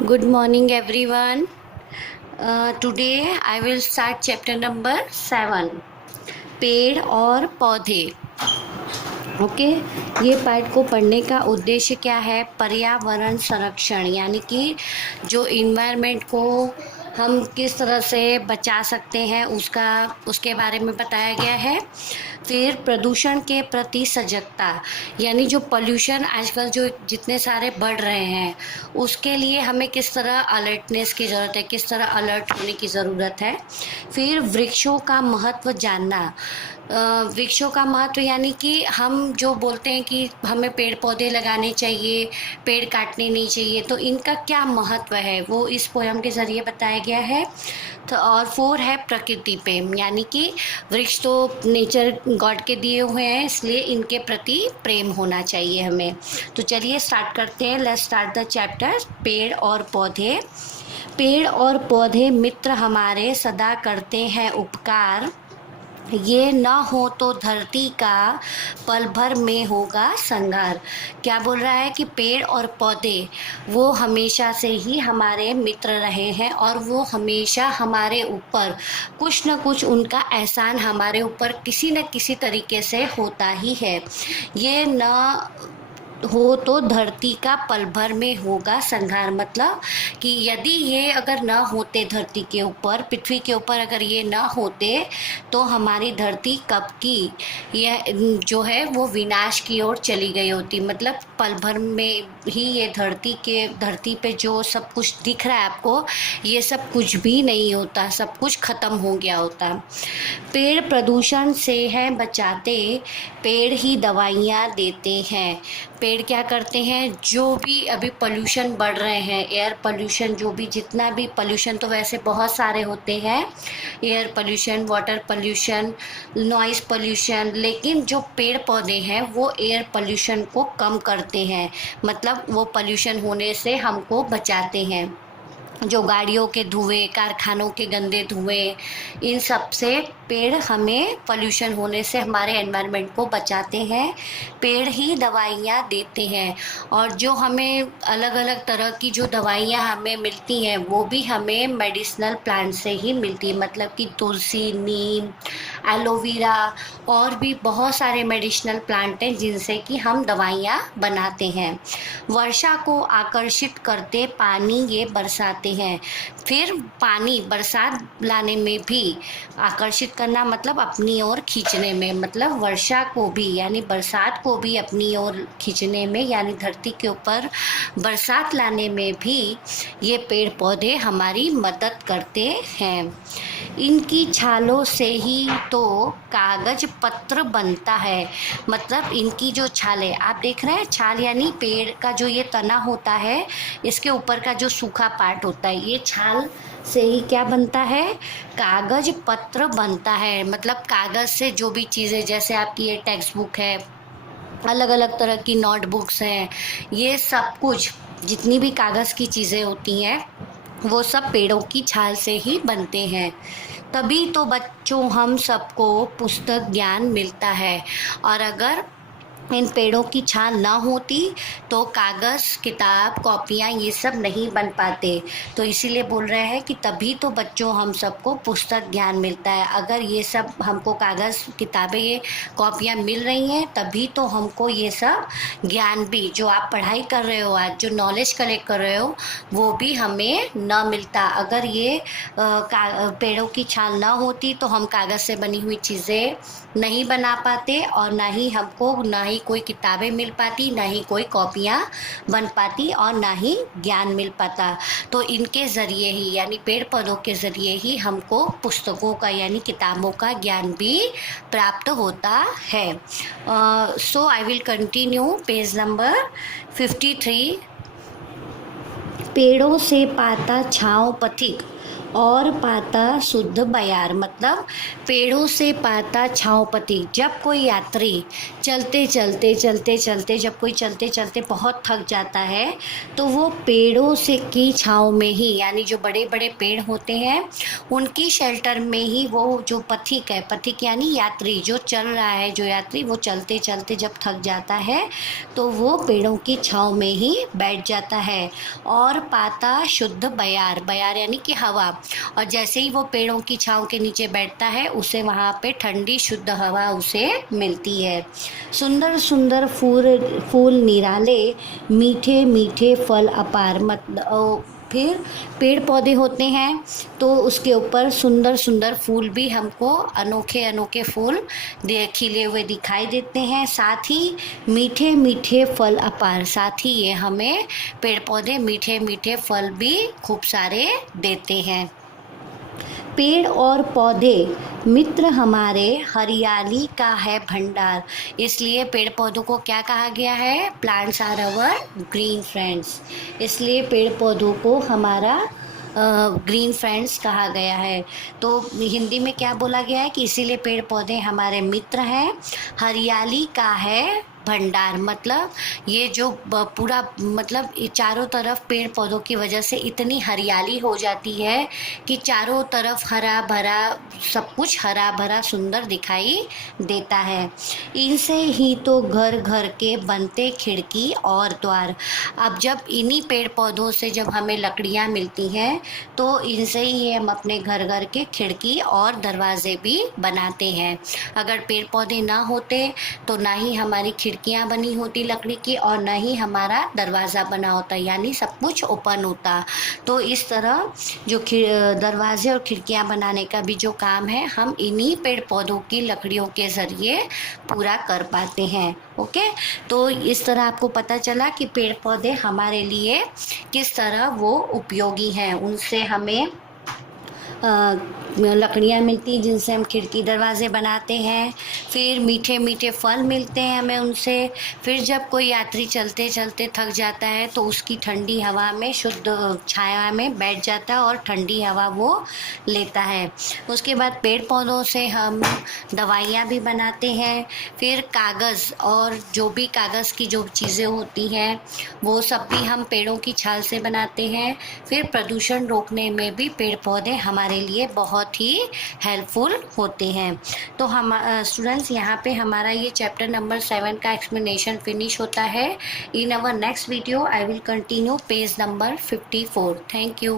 Good morning, everyone. Today I will start chapter number 7, पेड़ और पौधे। ओके ये पार्ट को पढ़ने का उद्देश्य क्या है? पर्यावरण संरक्षण, यानी कि जो इन्वायरमेंट को हम किस तरह से बचा सकते हैं उसके बारे में बताया गया है। फिर प्रदूषण के प्रति सजगता, यानी जो पोल्यूशन आजकल जो जितने सारे बढ़ रहे हैं उसके लिए हमें किस तरह अलर्टनेस की ज़रूरत है, किस तरह अलर्ट होने की ज़रूरत है। फिर वृक्षों का महत्व जानना। वृक्षों का महत्व यानी कि हम जो बोलते हैं कि हमें पेड़ पौधे लगाने चाहिए, पेड़ काटने नहीं चाहिए, तो इनका क्या महत्व है वो इस पोयम के ज़रिए बताया गया है। तो और 4 है प्रकृति प्रेम, यानी कि वृक्ष तो नेचर गॉड के दिए हुए हैं, इसलिए इनके प्रति प्रेम होना चाहिए हमें। तो चलिए स्टार्ट करते हैं। लेट्स स्टार्ट द चैप्टर पेड़ और पौधे। पेड़ और पौधे मित्र हमारे सदा करते हैं उपकार, ये न हो तो धरती का पल भर में होगा संहार। क्या बोल रहा है कि पेड़ और पौधे वो हमेशा से ही हमारे मित्र रहे हैं और वो हमेशा हमारे ऊपर कुछ न कुछ उनका एहसान हमारे ऊपर किसी न किसी तरीके से होता ही है। ये न हो तो धरती का पल भर में होगा संहार, मतलब कि यदि ये अगर न होते धरती के ऊपर, पृथ्वी के ऊपर अगर ये न होते तो हमारी धरती कब की यह जो है वो विनाश की ओर चली गई होती। मतलब पल भर में ही ये धरती पे जो सब कुछ दिख रहा है आपको, ये सब कुछ भी नहीं होता, सब कुछ ख़त्म हो गया होता। पेड़ प्रदूषण से है बचाते, पेड़ ही दवाइयाँ देते हैं। पेड़ क्या करते हैं? जो भी अभी पोल्यूशन बढ़ रहे हैं, एयर पोल्यूशन, जो भी जितना भी पोल्यूशन, तो वैसे बहुत सारे होते हैं, air pollution, water pollution, noise pollution, लेकिन जो पेड़ पौधे हैं वो एयर पोल्यूशन को कम करते हैं, मतलब वो पोल्यूशन होने से हमको बचाते हैं। जो गाड़ियों के धुएं, कारखानों के गंदे धुएं, इन सब से पेड़ हमें पोल्यूशन होने से हमारे एनवायरनमेंट को बचाते हैं। पेड़ ही दवाइयाँ देते हैं, और जो हमें अलग अलग तरह की जो दवाइयाँ हमें मिलती हैं वो भी हमें मेडिसिनल प्लांट से ही मिलती है, मतलब कि तुलसी, नीम, एलोवेरा और भी बहुत सारे मेडिसिनल प्लांट हैं जिनसे कि हम दवाइयाँ बनाते हैं। वर्षा को आकर्षित करते पानी ये बरसाते हैं। फिर पानी बरसात लाने में भी आकर्षित करना, मतलब अपनी ओर खींचने में, मतलब वर्षा को भी यानी बरसात को भी अपनी ओर खींचने में, यानी धरती के ऊपर बरसात लाने में भी ये पेड़ पौधे हमारी मदद करते हैं। इनकी छालों से ही तो कागज पत्र बनता है। मतलब इनकी जो छालें आप देख रहे हैं, छाल यानी पेड़ का जो ये तना होता है, इसके ऊपर का जो सूखा पार्ट होता है, ये छाल से ही क्या बनता है? कागज पत्र बनता है। मतलब कागज से जो भी चीज़ें, जैसे आपकी ये टेक्स्ट बुक है, अलग अलग तरह की नोटबुक्स हैं, ये सब कुछ जितनी भी कागज़ की चीज़ें होती हैं वो सब पेड़ों की छाल से ही बनते हैं। तभी तो बच्चों हम सबको पुस्तक ज्ञान मिलता है, और अगर इन पेड़ों की छाल ना होती तो कागज़, किताब, कॉपियाँ ये सब नहीं बन पाते। तो इसीलिए बोल रहे हैं कि तभी तो बच्चों हम सबको पुस्तक ज्ञान मिलता है। अगर ये सब हमको कागज़, किताबें, कॉपियाँ मिल रही हैं तभी तो हमको ये सब ज्ञान भी, जो आप पढ़ाई कर रहे हो आज, जो नॉलेज कलेक्ट कर रहे हो, वो भी हमें न मिलता। अगर ये पेड़ों की छाल ना होती तो हम कागज़ से बनी हुई चीज़ें नहीं बना पाते, और ना ही हमको, ना ही कोई किताबें मिल पाती, ना ही कोई कॉपियाँ बन पाती, और ना ही ज्ञान मिल पाता। तो इनके ज़रिए ही, यानी पेड़ पौधों के ज़रिए ही हमको पुस्तकों का यानी किताबों का ज्ञान भी प्राप्त होता है। So I will continue page number 53। पेड़ों से पाता छाँव पथिक, और पाता शुद्ध बयार, मतलब पेड़ों से पाता छाँवपति। जब कोई यात्री चलते चलते जब कोई चलते चलते बहुत थक जाता है तो वो पेड़ों से की छाँव में ही, यानी जो बड़े बड़े पेड़ होते हैं उनकी शेल्टर में ही वो जो पथिक है, पथिक यानी यात्री जो चल रहा है, जो यात्री वो चलते चलते जब थक जाता है तो वो पेड़ों की छाँव में ही बैठ जाता है। और पाता शुद्ध बयार, बयार यानी कि हवा, और जैसे ही वो पेड़ों की छाँव के नीचे बैठता है उसे वहाँ पे ठंडी शुद्ध हवा उसे मिलती है। सुंदर सुंदर फूल फूल निराले, मीठे मीठे फल अपार, मतलब फिर पेड़ पौधे होते हैं तो उसके ऊपर सुंदर सुंदर फूल भी हमको, अनोखे अनोखे फूल खिले हुए दिखाई देते हैं, साथ ही मीठे मीठे फल अपार, साथ ही ये हमें पेड़ पौधे मीठे मीठे फल भी खूब सारे देते हैं। पेड़ और पौधे मित्र हमारे, हरियाली का है भंडार, इसलिए पेड़ पौधों को क्या कहा गया है? Plants are our green friends, इसलिए पेड़ पौधों को हमारा ग्रीन फ्रेंड्स कहा गया है। तो हिंदी में क्या बोला गया है कि इसीलिए पेड़ पौधे हमारे मित्र हैं, हरियाली का है भंडार, मतलब ये जो पूरा, मतलब चारों तरफ पेड़ पौधों की वजह से इतनी हरियाली हो जाती है कि चारों तरफ हरा भरा, सब कुछ हरा भरा सुंदर दिखाई देता है। इनसे ही तो घर घर के बनते खिड़की और द्वार। अब जब इन्हीं पेड़ पौधों से जब हमें लकड़ियाँ मिलती हैं तो इनसे ही हम अपने घर घर के खिड़की और दरवाजे भी बनाते हैं। अगर पेड़ पौधे ना होते तो ना ही हमारी खिड़कियाँ बनी होती लकड़ी की और ना ही हमारा दरवाज़ा बना होता, यानी सब कुछ ओपन होता। तो इस तरह जो दरवाजे और खिड़कियाँ बनाने का भी जो काम है हम इन्हीं पेड़ पौधों की लकड़ियों के ज़रिए पूरा कर पाते हैं। ओके, तो इस तरह आपको पता चला कि पेड़ पौधे हमारे लिए किस तरह वो उपयोगी हैं। उनसे हमें लकड़ियाँ मिलती हैं जिनसे हम खिड़की दरवाजे बनाते हैं, फिर मीठे मीठे फल मिलते हैं हमें उनसे, फिर जब कोई यात्री चलते चलते थक जाता है तो उसकी ठंडी हवा में, शुद्ध छाया में बैठ जाता है और ठंडी हवा वो लेता है। उसके बाद पेड़ पौधों से हम दवाइयाँ भी बनाते हैं, फिर कागज़ और जो भी कागज़ की जो चीज़ें होती हैं वो सब भी हम पेड़ों की छाल से बनाते हैं। फिर प्रदूषण रोकने में भी पेड़ पौधे हमारे लिए बहुत ही हेल्पफुल होते हैं। तो हम स्टूडेंट्स, यहाँ पे हमारा ये चैप्टर नंबर 7 का एक्सप्लेनेशन फिनिश होता है। In our next video I will continue page number 54। Thank you.